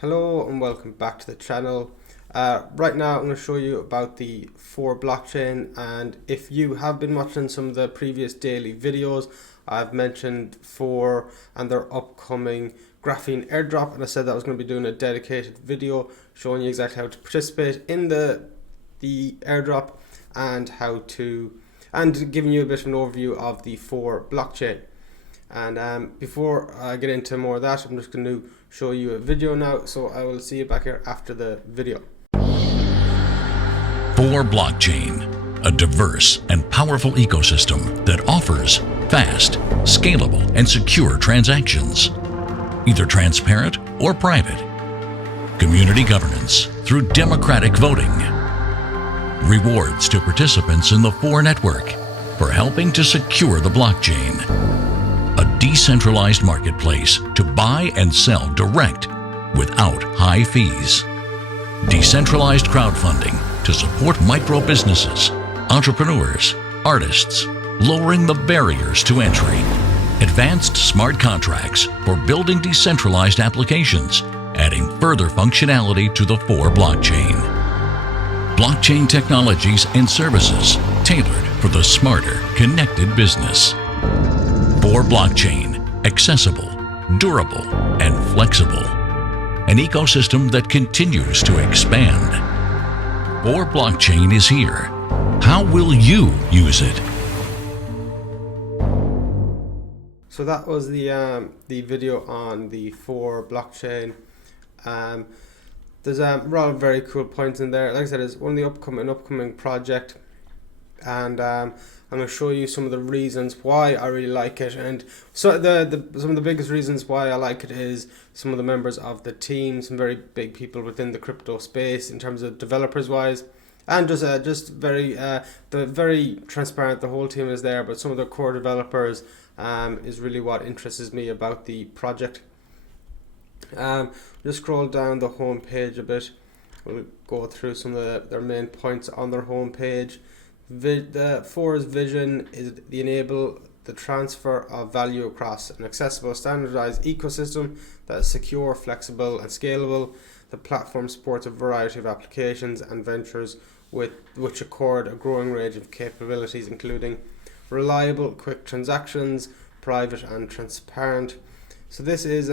Hello and welcome back to the channel. Right now I'm going to show you about the Phore blockchain, and if you have been watching some of the previous daily videos, I've mentioned Phore and their upcoming Graphene Airdrop, and I said that I was going to be doing a dedicated video showing you exactly how to participate in the airdrop and giving you a bit of an overview of the Phore blockchain. And before I get into more of that, I'm just going to show you a video now, so I will see you back here after the video. Phore blockchain, a diverse and powerful ecosystem that offers fast, scalable, and secure transactions, either transparent or private. Community governance through democratic voting. Rewards to participants in the Phore network for helping to secure the blockchain. A decentralized marketplace to buy and sell direct without high fees. Decentralized crowdfunding to support micro businesses, entrepreneurs, artists, lowering the barriers to entry. Advanced smart contracts for building decentralized applications, adding further functionality to the Phore blockchain. Blockchain technologies and services tailored for the smarter, connected business. Phore blockchain, accessible, durable, and flexible. An ecosystem that continues to expand. Phore blockchain is here. How will you use it? So that was the video on the Phore blockchain. There's a lot of very cool points in there. Like I said, it's one of the upcoming project, and I'm going to show you some of the reasons why I really like it. And so some of the biggest reasons why I like it is some of the members of the team, some very big people within the crypto space in terms of developers wise, and just very very transparent. The whole team is there, but some of the core developers is really what interests me about the project. Just scroll down the home page a bit. We'll go through some of their main points on their home page. The Phore's vision is to enable the transfer of value across an accessible, standardized ecosystem that is secure, flexible, and scalable. The platform supports a variety of applications and ventures which accord a growing range of capabilities, including reliable, quick transactions, private and transparent. So this is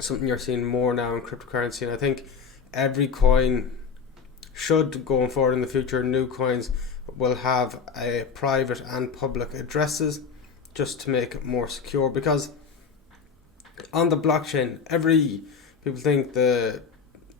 something you're seeing more now in cryptocurrency, and I think every coin should, going forward in the future, new coins will have a private and public addresses just to make it more secure, because on the blockchain people think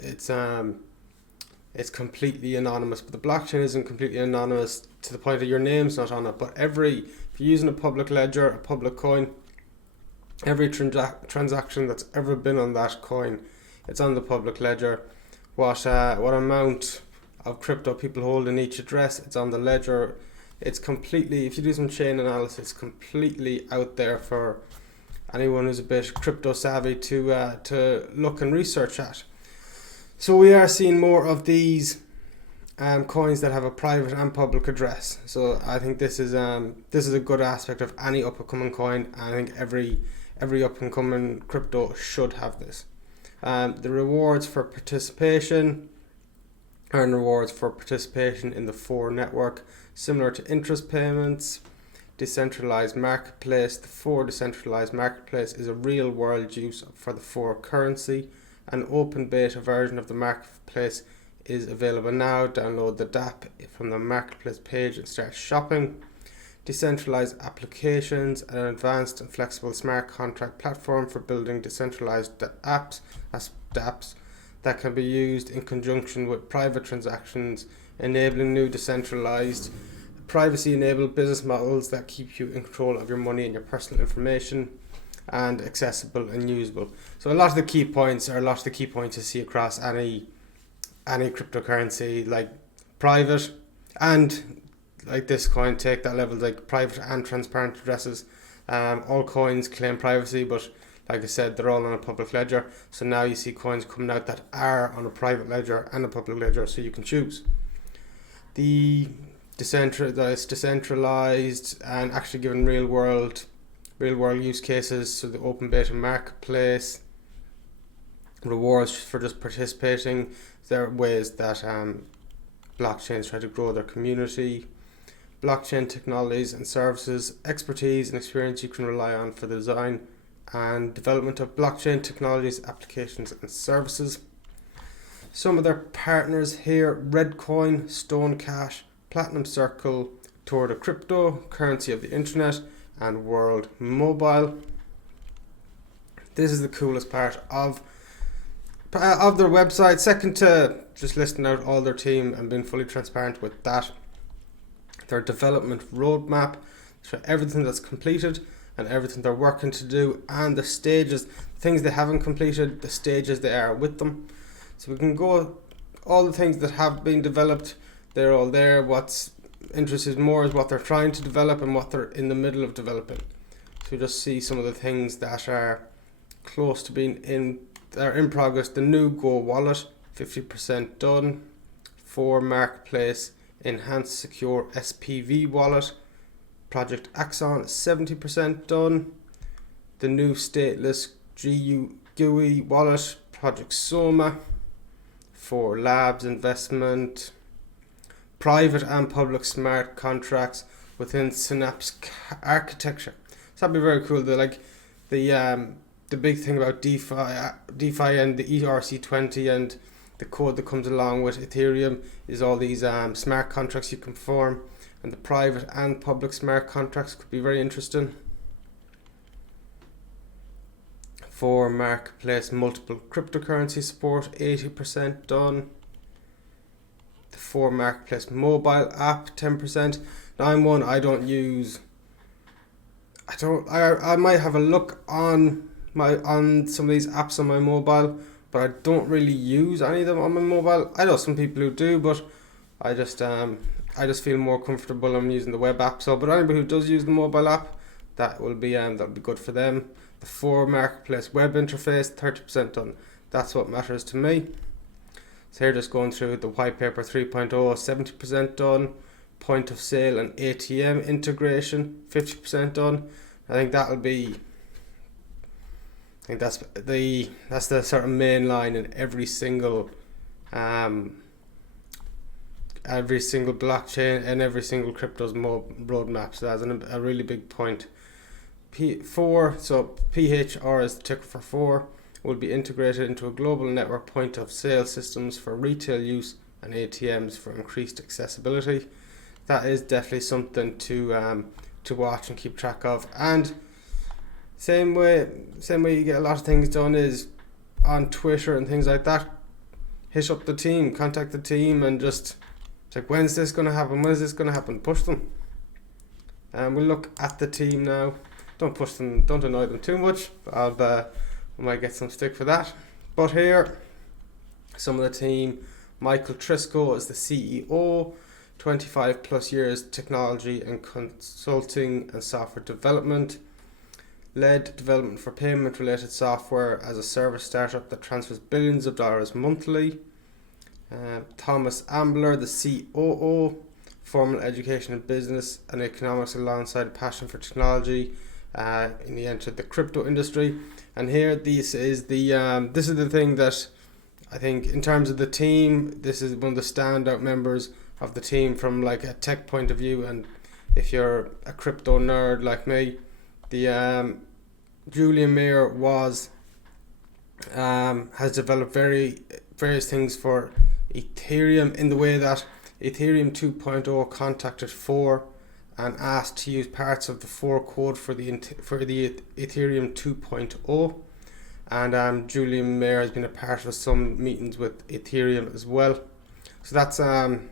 it's completely anonymous, but the blockchain isn't completely anonymous to the point that your name's not on it. But if you're using a public ledger, a public coin, every transaction that's ever been on that coin, it's on the public ledger. What amount of crypto people hold in each address, it's on the ledger. It's completely, if you do some chain analysis, completely out there for anyone who's a bit crypto savvy to look and research at. So we are seeing more of these coins that have a private and public address. So I think this is a good aspect of any up and coming coin. I think every up and coming crypto should have this. The rewards for participation, earn rewards for participation in the Phore network, similar to interest payments. Decentralized marketplace. The Phore decentralized marketplace is a real world use for the Phore currency. An open beta version of the marketplace is available now. Download the dApp from the marketplace page and start shopping. Decentralized applications, an advanced and flexible smart contract platform for building decentralized apps that can be used in conjunction with private transactions, enabling new decentralized, privacy-enabled business models that keep you in control of your money and your personal information, and accessible and usable. So a lot of the key points you see across any cryptocurrency, like private and, like this coin, take that level, like private and transparent addresses. All coins claim privacy, but like I said, they're all on a public ledger. So now you see coins coming out that are on a private ledger and a public ledger, so you can choose. The decentralized and actually given real world use cases. So the open beta marketplace, rewards for just participating. There are ways that blockchains try to grow their community. Blockchain technologies and services, expertise and experience you can rely on for the design and development of blockchain technologies, applications and services. Some of their partners here: Redcoin, Stone Cash, Platinum Circle, Tour de Crypto, Currency of the Internet, and World Mobile. This is the coolest part of their website, second to just listing out all their team and being fully transparent with that. Their development roadmap, so everything that's completed and everything they're working to do, and the stages, things they haven't completed, the stages they are with them. So we can go, all the things that have been developed, they're all there. What's interested more is what they're trying to develop and what they're in the middle of developing. So we just see some of the things that are close to being in progress. The new Go wallet, 50% done. Phore Marketplace enhanced secure SPV wallet. Project Axon, 70% done. The new stateless GUI wallet, Project Soma. Phore Labs investment. Private and public smart contracts within Synapse architecture. So that'd be very cool. The big thing about DeFi and the ERC20 and the code that comes along with Ethereum is all these smart contracts you can form, and the private and public smart contracts could be very interesting. Phore Marketplace multiple cryptocurrency support, 80% done. The Phore Marketplace mobile app, 10%. Now I'm one I don't use. I might have a look on some of these apps on my mobile, but I don't really use any of them on my mobile. I know some people who do, but I just feel more comfortable on using the web app. So, but anybody who does use the mobile app, that'll be good for them. The Phore Marketplace web interface, 30% done. That's what matters to me. So here, just going through the white paper 3.0, 70% done. Point of sale and ATM integration, 50% done. I think that's the sort of main line in every single blockchain and every single crypto's roadmap. So that's a really big point. Phore, so PHR is the ticker for Phore, will be integrated into a global network point of sale systems for retail use and ATMs for increased accessibility. That is definitely something to watch and keep track of. And same way you get a lot of things done is on Twitter and things like that. Hit up the team, contact the team, and just like, when's this going to happen? When is this going to happen? Push them. And we'll look at the team now. Don't push them. Don't annoy them too much. I might get some stick for that. But here, some of the team. Michael Triscoe is the CEO. 25 plus years technology and consulting and software development. Led development for payment related software as a service startup that transfers billions of dollars monthly. Thomas Ambler, the COO. Formal education in business and economics alongside a passion for technology. And he entered the crypto industry. And here, this is the thing that I think, in terms of the team, this is one of the standout members of the team from like a tech point of view. And if you're a crypto nerd like me, the Julian Mayer has developed various things for Ethereum, in the way that Ethereum 2.0 contacted Phore and asked to use parts of the Phore code for the Ethereum 2.0. And Julian Mayer has been a part of some meetings with Ethereum as well. So that's in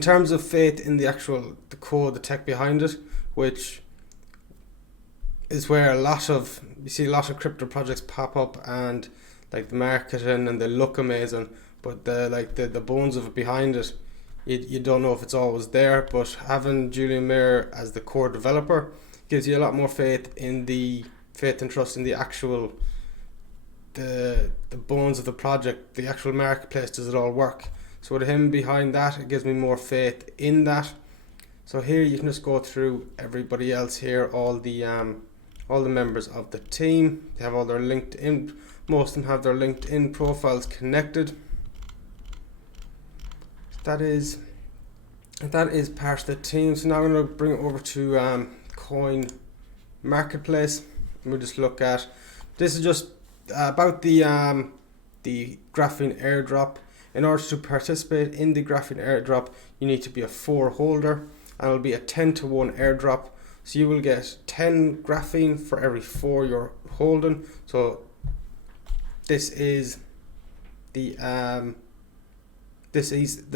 terms of faith in the code, the tech behind it, which is where you see a lot of crypto projects pop up, and like the marketing, and they look amazing, but the bones of it behind it, you don't know if it's always there. But having Julian Mayer as the core developer gives you a lot more faith and trust in the actual the bones of the project, the actual marketplace. Does it all work? So with him behind that, it gives me more faith in that. So here you can just go through everybody else here, all the all the members of the team. They have all their LinkedIn, most of them have their LinkedIn profiles connected. That is part of the team. So now I'm going to bring it over to Coin Marketplace, and we'll just look at, this is just about the Graphene airdrop. In order to participate in the Graphene airdrop, you need to be a Phore holder, and it'll be a 10-to-1 airdrop. So you will get 10 Graphene for every 4 you're holding. So this is the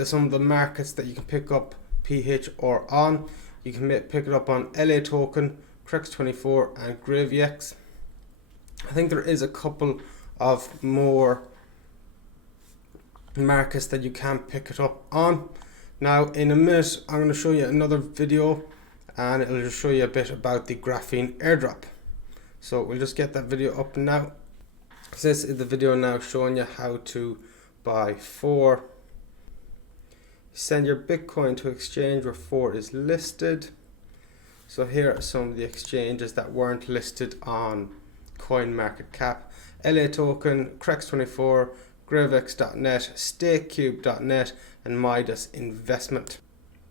some of the markets that you can pick up PH or on. You can pick it up on LA Token, Crex24 and GraveX. I think there is a couple of more markets that you can pick it up on. Now in a minute I'm going to show you another video, and it'll just show you a bit about the Graphene airdrop. So we'll just get that video up now. So this is the video now showing you how to buy Phore. Send your Bitcoin to exchange where Phore is listed. So here are some of the exchanges that weren't listed on CoinMarketCap: LA Token, Crex24, GraveX.net, StakeCube.net, and Midas Investment.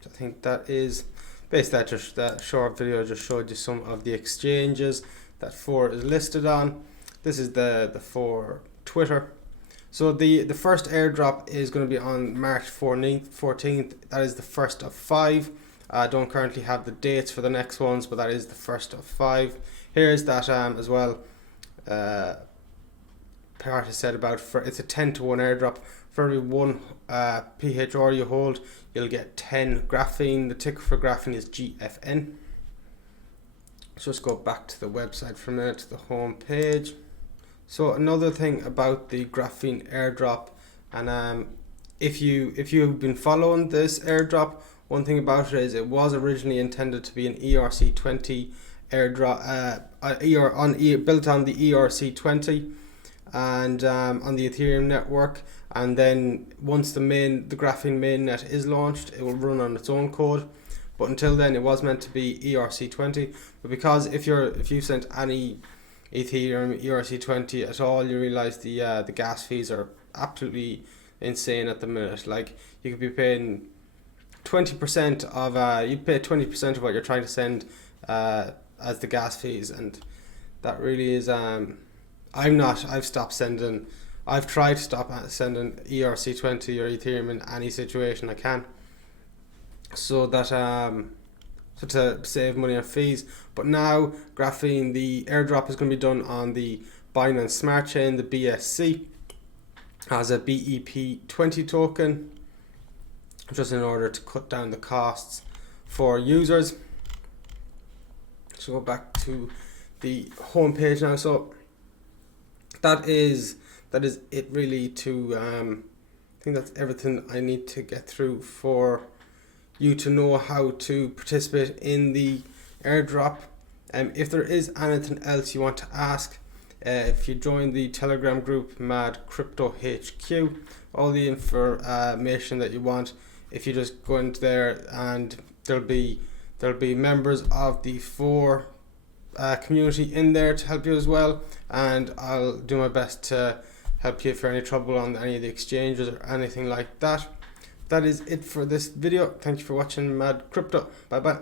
So I think that is basically that short video just showed you some of the exchanges that Phore is listed on. This is the Phore Twitter. So the first airdrop is going to be on March 14th. That is the first of 5. I don't currently have the dates for the next ones, but that is the first of 5. Here's that as well. Part is said about, it's a 10-to-1 airdrop. For every 1 PHR you hold, you'll get 10 Graphene. The ticker for Graphene is GFN. So let's go back to the website for a minute, to the home page. So another thing about the Graphene airdrop, and if you've been following this airdrop, one thing about it is it was originally intended to be an ERC20 airdrop, built on the ERC20 and on the Ethereum network, and then once the Graphene mainnet is launched, it will run on its own code. But until then, it was meant to be ERC20. But because if you sent any Ethereum ERC20 at all, you realize the gas fees are absolutely insane at the minute. Like, you could be paying 20% of you'd pay 20% of what you're trying to send as the gas fees, and that really is I've stopped sending. I've tried to stop sending ERC20 or Ethereum in any situation I can, so that so to save money on fees. But now Graphene, the airdrop is going to be done on the Binance Smart Chain, the BSC, as a BEP20 token, just in order to cut down the costs for users. So go back to the home page now. So that is it really. To I think that's everything I need to get through for you to know how to participate in the airdrop. If there is anything else you want to ask, if you join the Telegram group Mad Crypto HQ, all the information that you want, if you just go into there, and there'll be members of the Phore community in there to help you as well, and I'll do my best to help you if you're any trouble on any of the exchanges or anything like that. That is it for this video. Thank you for watching Mad Crypto. Bye bye.